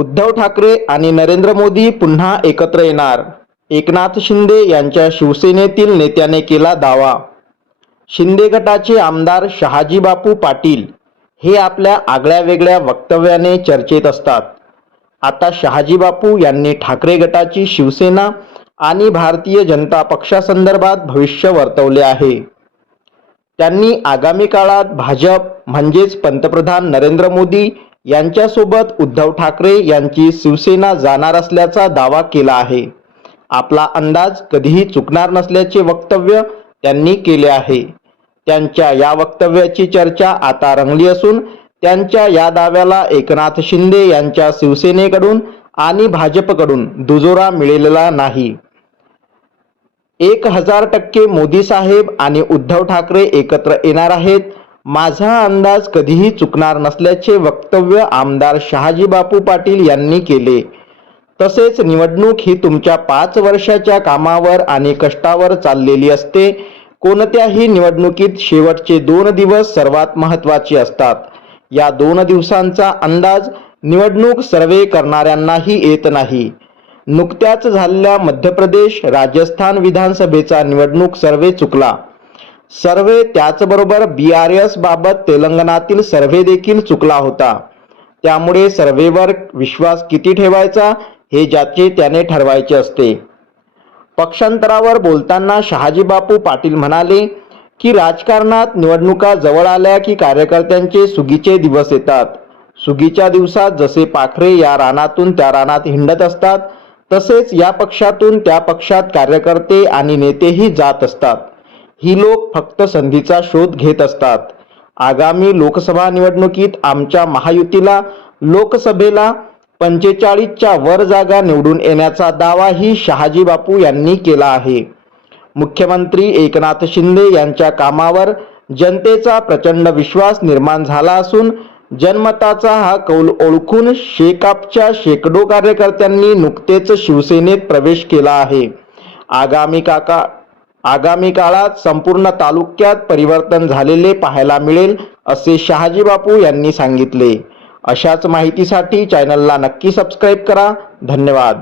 उद्धव ठाकरे आणि नरेंद्र मोदी पुन्हा एकत्र येणार. एकनाथ शिंदे यांच्या शिवसेनेतील नेत्याने केला दावा. शिंदे गटाचे आमदार शहाजी बापू पाटील हे आपल्या आगळ्या वेगळ्या वक्तव्याने चर्चेत असतात. आता शहाजी बापू यांनी ठाकरे गटाची शिवसेना आणि भारतीय जनता पक्षासंदर्भात भविष्य वर्तवले आहे. त्यांनी आगामी काळात भाजप म्हणजेच पंतप्रधान नरेंद्र मोदी यांच्यासोबत उद्धव ठाकरे यांची शिवसेना जाणार असल्याचा दावा केला आहे. आपला अंदाज कधीही चुकणार नसल्याचे वक्तव्य त्यांनी केले आहे. त्यांच्या या वक्तव्याची चर्चा आता रंगली असून त्यांच्या या दाव्याला एकनाथ शिंदे यांच्या शिवसेनेकडून आणि भाजपकडून दुजोरा मिळालेला नाही. एक हजार टक्के मोदी साहेब आणि उद्धव ठाकरे एकत्र येणार आहेत. माझा अंदाज कधीही चुकणार नसल्याचे वक्तव्य आमदार शहाजी बापू पाटील यांनी केले. तसेच निवडणूक ही तुमच्या पाच वर्षाच्या कामावर आणि कष्टावर चाललेली असते. कोणत्याही निवडणुकीत शेवटचे दोन दिवस सर्वात महत्त्वाचे असतात. या दोन दिवसांचा अंदाज निवडणूक सर्वे करणाऱ्यांनाही येत नाही. नुकत्याच झालेल्या मध्य प्रदेश राजस्थान विधानसभेचा निवडणूक सर्वे चुकला. सर्वे त्याचबरोबर बी आर एस बाबत तेलंगणातील सर्वे देखील चुकला होता. त्यामुळे सर्वेवर विश्वास किती ठेवायचा हे ज्याचे त्याने ठरवायचे असते. पक्षांतरावर बोलताना शहाजी बापू पाटील म्हणाले की राजकारणात निवडणुका जवळ आल्या की कार्यकर्त्यांचे सुगीचे दिवस येतात. सुगीच्या दिवसात जसे पाखरे या रानातून त्या रानात हिंडत असतात तसेच या पक्षातून त्या पक्षात कार्यकर्ते आणि नेतेही जात असतात. ही लोक फक्त संधीचा शोध घेत असतात. आगामी लोकसभा निवडणुकीत आमच्या महायुतीला लोकसभेला पंचेचाळीसच्या वर जागा निवडून येण्याचा दावाही शहाजी बापू यांनी केला आहे. मुख्यमंत्री एकनाथ शिंदे यांच्या कामावर जनतेचा प्रचंड विश्वास निर्माण झाला असून जनमताचा हा कौल ओळखून शेकापच्या शेकडो कार्यकर्त्यांनी नुकतेच शिवसेनेत प्रवेश केला आहे. आगामी काका आगामी काळात संपूर्ण तालुक्यात परिवर्तन झालेले पाहायला मिळेल असे शहाजी बापू यांनी सांगितले. अशाच माहितीसाठी चॅनलला नक्की सबस्क्राईब करा. धन्यवाद.